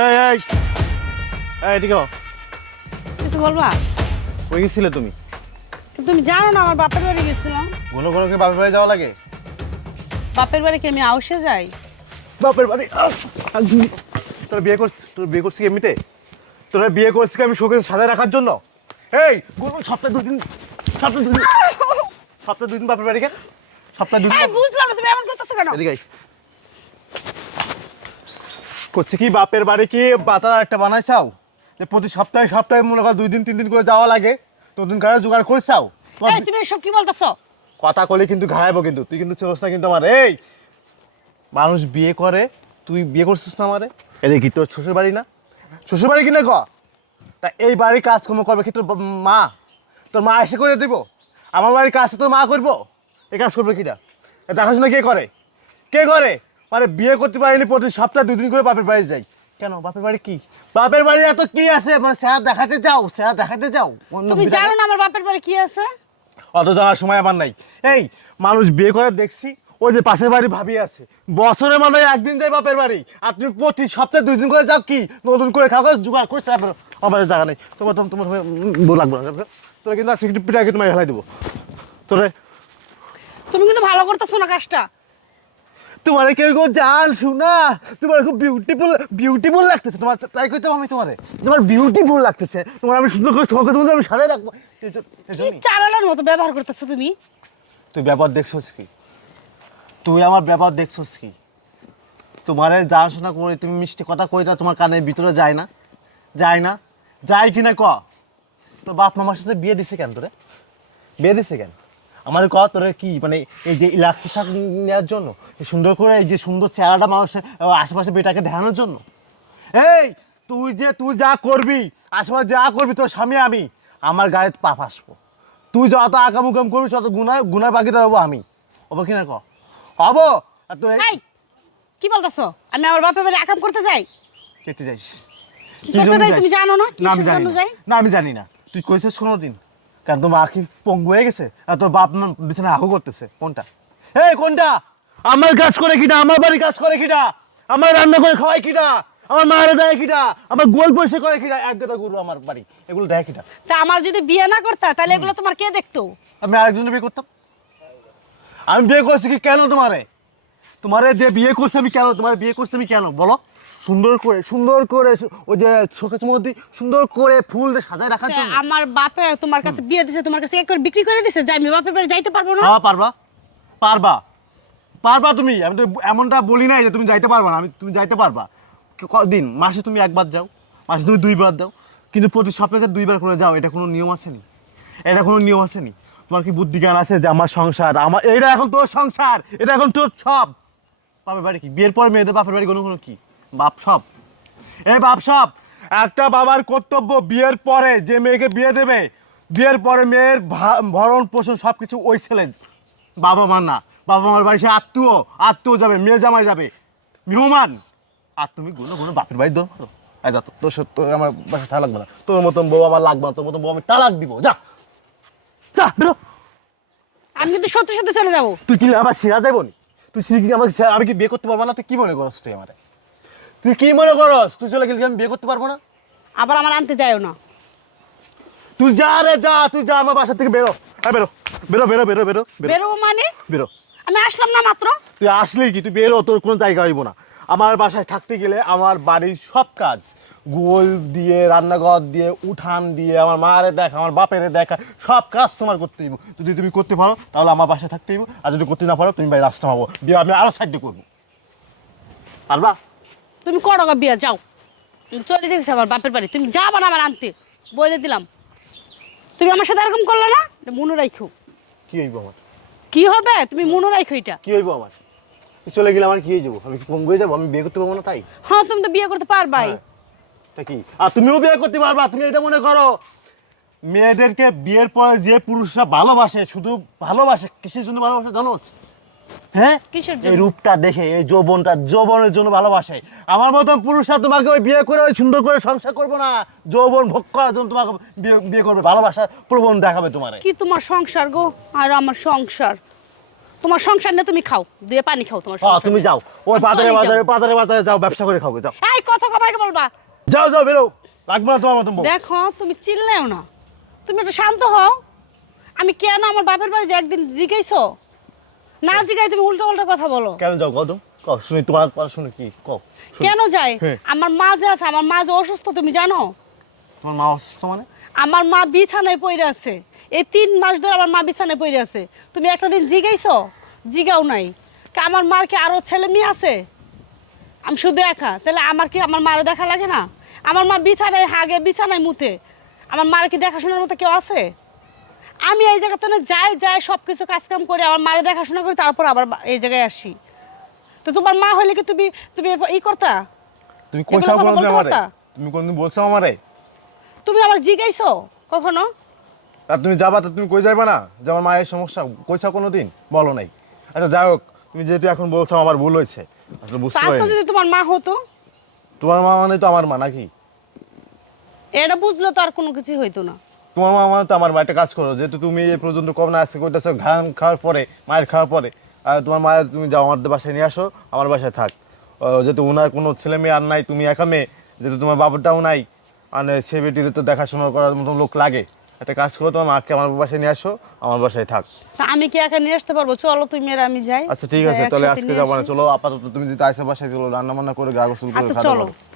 এই এই এই এদিকে কিছু বলবা? কই গেছিলে তুমি? কিন্তু তুমি জানো না আমার বাপের বাড়ি গেছিলাম। ঘন ঘন কি বাপের বাড়ি যাওয়া লাগে? বাপের বাড়ি কি আমি আউসে যাই? বাপের বাড়ি তোর বিয়ে করছি এমনিতে? তোরা বিয়ে করছিস আমি শোকে সাজায় রাখার জন্য? এই সপ্তাহে দুদিন বাপের বাড়ি কেন? সপ্তাহে দুদিন বুঝলাম না তুমি এমন করতেছো কেন? এদিকে করছে কি বাপের বাড়ি কি বাতার একটা বানাইছাও যে প্রতি সপ্তাহে মনে কর 2 দিন 3 দিন করে যাওয়া লাগে? নতুন গাড়ি জোগাড় করছাও? এই তুমি এসব কি বলতেছো? কথা কলে কিন্তু ঘাড়াইবো, কিন্তু তুই কিন্তু চেষ্টা কিন্তু আমার এই মানুষ বিয়ে করে, তুই বিয়ে করছিস না আমারে? এদিকে কি তোর শ্বশুর বাড়ি না? শ্বশুর বাড়ি কিনা ক তা এই বাড়ির কাজকর্ম করবে কি তোর মা? তোর মা এসে করে দিব? আমার বাড়ির কাজ তোর মা করবো? এই কাজ করবে কিনা? দেখাশোনা কে করে? কে করে? মানে বিয়ে করতে পারিনি, প্রতি সপ্তাহে 2 দিন করে বাপের বাড়ি যাই কেন? বাপের বাড়ি কি? বাপের বাড়ি এত কি আছে? মানে স্যার দেখাতে যাও তুমি জানো না আমার বাপের বাড়ি কি আছে? অত জানার সময় আমার নাই। এই মানুষ বিয়ে করে দেখছি, ওই যে পাশের বাড়ি ভাবি আছে, বছরে মানে একদিন যাই বাপের বাড়ি, আর তুমি প্রতি সপ্তাহে 2 দিন করে যাও কি? নতুন করে খাওয়া জোগাড় করে আমার জায়গা নেই। তোমার বউ লাগবে না, তোরা কিন্তু আজকে একটু পিঠে তোমার হেলাই দেবো তোরে। তুমি কিন্তু ভালো করতেছো না কাজটা। তোমার কেউ জান শোনা, তোমার খুব বিউটিফুল লাগতেছে, তোমার তাই কইতে আমি তোমার বিউটিফুল লাগতেছে, তোমার আমি সুন্দর করে তোমাকে আমি সাজাই রাখবো। কি চালানোর মতো ব্যবহার করতেছো তুমি? তুই ব্যাপার দেখছস কি? তুই আমার ব্যাপার দেখছস কি? তোমারে জানাশোনা করে তুমি মিষ্টি কথা কইটা তোমার কানের ভিতরে যায় না? যায় কি না ক? তোর বাপ মামার সাথে বিয়ে দিছে কেন? তোরে বিয়ে দিছে কেন? আমার ক তোরে কি মানে এই যে ইলাকশাক নেওয়ার জন্য, সুন্দর করে এই যে সুন্দর চেহারাটা মানুষের আশেপাশে বেটাকে দেখানোর জন্য? এই তুই যা করবি, আশেপাশে যা করবি তোর স্বামী আমি, আমার গাড়িতে পাপ আসবো। তুই যত আকাম করবি তত গুনার বাকিতে হবো আমি। হবো কিনা ক? হবো। আর তোর কি বলতেছো? আমি আমার বাপের বাড়ি আকাম করতে যাই? কেটে যাইস? কি করতে যাই তুমি জানো না? কি আমি জানি যাই না, আমি জানি না। তুই কইছিস কোনোদিন? কারণ তোর মা কি পঙ্গু হয়ে গেছে আর তোর বাপ মা বিছানায় আহু করতেছে? কোনটা? এই কোনটা? আমার কাজ করে কিনা? আমার বাড়ি কাজ করে কিনা? আমার রান্না করে খাওয়াই কিনা? আমার মারা দেয় কিনা? আমার গোল পয়সা করে কিনা? এক গাদা গরু আমার বাড়ি, এগুলো দেয় কিনা? তা আমার যদি বিয়ে না করতা তাহলে এগুলো তোমার কে দেখতো? আমি আরেকজনের বিয়ে করতাম। আমি বিয়ে করছি কি কেন? তোমারে যে বিয়ে করছে আমি কেন? তোমার বিয়ে করছে আমি কেন বলো? সুন্দর করে ওই যে শোকের মধ্যে সুন্দর করে ফুল দিয়ে সাজায় রাখার জন্য। আমার বাপে তোমার কাছে বিয়ে দিছে, তোমার কাছে একবার বিক্রি করে দিছে যে আমি বাপের বাড়ি যাইতে পারবো না? হ্যাঁ পারবা তুমি। আমি তো এমনটা বলি নাই যে তুমি যাইতে পারবা না, তুমি যাইতে পারবা। দিন মাসে তুমি একবার যাও, মাসে তুমি 2 বার দাও, কিন্তু প্রতি সপ্তাহে 2 বার করে যাও, এটা কোনো নিয়ম আছে নি? তোমার কি বুদ্ধি জ্ঞান আছে যে আমার সংসার, এটা এখন তোর সংসার, এটা এখন তোর সব? বাপের বাড়ি কি? বিয়ের পর মেয়েদের বাপের বাড়ি কোনো কি বাপ সব? বাপ সব। একটা বাবার কর্তব্য বিয়ের পরে যে মেয়েকে বিয়ে দেবে, বিয়ের পরে মেয়ের ভরণ পোষণ সব কিছু ওই ছেলে, বাবা মা না। বাবা মার বাড়ি সে আত্মীয় যাবে, মেয়ে জামাই যাবে, মেহমান। আর তুমি গুলো বাপের বাড়ির দৌড় মারো? যা তোর আমার বাসায় তালাক লাগবে না, তোর মতন বউ আমার লাগবে না, তোর মতন বউ আমি তালাক দিব। যা বেরো। আমি কিন্তু সত্যি সত্যি চলে যাবো। তুই কি আবার ছিড়া যাবো নি? আমি কি বিয়ে করতে পারবো না? তুই কি মনে করস? তুই কি মনে করস? তুই চলে গেলে আমি বিয়ে করতে পারবো না? আবার আমার আনতে যাইও না। তুই যা রে যা, তুই যা আমার বাসা থেকে বেরো। বেরো বেরো বেরো বেরো বেরো বেরোবো মানে? বেরো। আমি আসলাম না মাত্র। তুই আসলেই কি? তুই বেরো, তোর কোনো জায়গা হইব না। আমার বাসায় থাকতে গেলে আমার বাড়ির সব কাজ, গোল দিয়ে, রান্নাঘর দিয়ে, উঠান দিয়ে, আমার মারে দেখা, আমার বাপেরে দেখা, সব কাজ তোমার করতে হইব। যদি তুমি করতে পারো তাহলে আমার বাসায় থাকতে হইব, আর যদি করতে না পারো তুমি ভাই রাস্তা পাবো, বিয়ে আমি আরো সাইডে করবো। পারবা? তুমি করো গা বিয়ে, যাও। তুমি চলে যেতেছি আমার বাপের বাড়ি, তুমি যাবা না আমার আনতে, বলে দিলাম। তুমি আমার সাথে এরকম করলো না, মনে রাখো। কি হইব আমার? কি হবে? তুমি মনে রাখো এটা। কি হইব আমার? তুই চলে গেলে আমার কি হয়ে যাবো? আমি কি পঙ্গু হয়ে যাবো? আমি বিয়ে করতে পারবো না তাই? হ্যাঁ, তুমি তো বিয়ে করতে পারবাই। তা কি? আর তুমিও বিয়ে করতে পারবা। তুমি এটা মনে করো, মেয়েদেরকে বিয়ের পরে যে পুরুষরা ভালোবাসে, শুধু ভালোবাসে কিসের জন্য ভালোবাসে জানো? হ্যাঁ, কিসের এই জন্য? রূপটা দেখে, এই যৌবনের জন্য ভালোবাসে। আমার মতন পুরুষরা তোমাকে ওই বিয়ে করে ওই সুন্দর করে সংসার করবো না, যৌবন ভোগ করার জন্য তোমাকে বিয়ে করবে, ভালোবাসার প্রবণ দেখাবে তোমার। কি তোমার সংসার গো আর আমার সংসার? তোমার সংসার নিয়ে তুমি খাও, দিয়ে পানি খাও তোমার সংসার তুমি নিয়ে। যাও ওই আমি বাজারে চলেই বাজারে যাবো। বাজারে বাজারে যাও, ব্যবসা করে খাও, যাও এই কথা কমাইকে বলবা। যাও যাও বেরো, লাগবে না তোমার মতন বউ। দেখো তুমি চিল্লাও না, তুমি একটু শান্ত হও। আমি কেন আমার বাপের বাড়ি যে একদিন জিগাইছো? না জিগাই তুমি উল্টো পাল্টা কথা বলো। কেন যাও কত কও, শুনি তোমার কথা শুনি কি কও শুনি। কেন যাই? হ্যাঁ। আমার মা যে আছে, আমার মা যে অসুস্থ তুমি জানো? তোমার মা অসুস্থ মানে? আমার মা বিছানায় পড়ে আছে, এই 3 মাস ধরে আমার মা বিছানায় পড়ে আছে। তুমি একটা দিন জিগাইছো? জিগাও নাই। আমার মার কি আরো ছেলে মেয়ে আছে? আমি শুধু একা, তাহলে আমার কি আমার মারে দেখা লাগে না? আমার মা বিছানায় হাগে, বিছানায় মুতে, আমার মার কি দেখাশোনার মতো কেউ আছে? আমি এই জায়গাতে না যাই সব কিছু কাজকাম করে আমার মারে দেখাশোনা করি, তারপর আবার এই জায়গায় আসি। তো তোমার মা হলে কি তুমি তুমি ই করতা? তুমি এগুলো কইছাও কথা কোনদিন বলতে আমারে? পারতা? তুমি কোনদিন বলছো আমারে? তুমি আমার জিগাইছো কখনো? আর তুমি যাবা তো তুমি কই যাইবা না যে আমার মায়ের সমস্যা, কইছাও কোনোদিন? বলো নাই। আচ্ছা যাই হোক, তুমি যেহেতু এখন বলছো আমার ভুল হয়েছে, আসলে তো বুঝতে আজকে পারিনি। যদি তোমার মা হতো, তোমার মা মানে তো আমার মা নাকি? এটা বুঝলে তো আর কোনো কিছু হইতো না। তোমার মা মানে তো আমার মা। একটা কাজ করো, যেহেতু তুমি এই পর্যন্ত কম না আসছে কইতেছো, ঘান খাওয়ার পরে, মায়ের খাওয়ার পরে, আর তোমার মায়ের তুমি যাও আমার বাসায় নিয়ে আসো, আমার বাসায় থাক। যেহেতু ওনার কোনো ছেলে মেয়ে আর নাই, তুমি একা মেয়ে, যেহেতু তোমার বাবাটাও নাই, মানে সে বেটির তো দেখাশোনা করার মতো লোক লাগে। একটা কাজ করো, তোমার মাকে আমার বাসায় নিয়ে আসো, আমার বাসায় থাক। তা আমি কি একা নিয়ে আসতে পারবো? চলো তুমি আর আমি যাই। আচ্ছা ঠিক আছে, যাই তাহলে একসাথে আজকে নিয়ে যাবো না, আসি। চলো আপাতত তুমি যদি আইসা বাসায় চলো, রান্না বান্না করে গা গোসল করে আচ্ছা খাওয়া দাওয়া চলো। করো।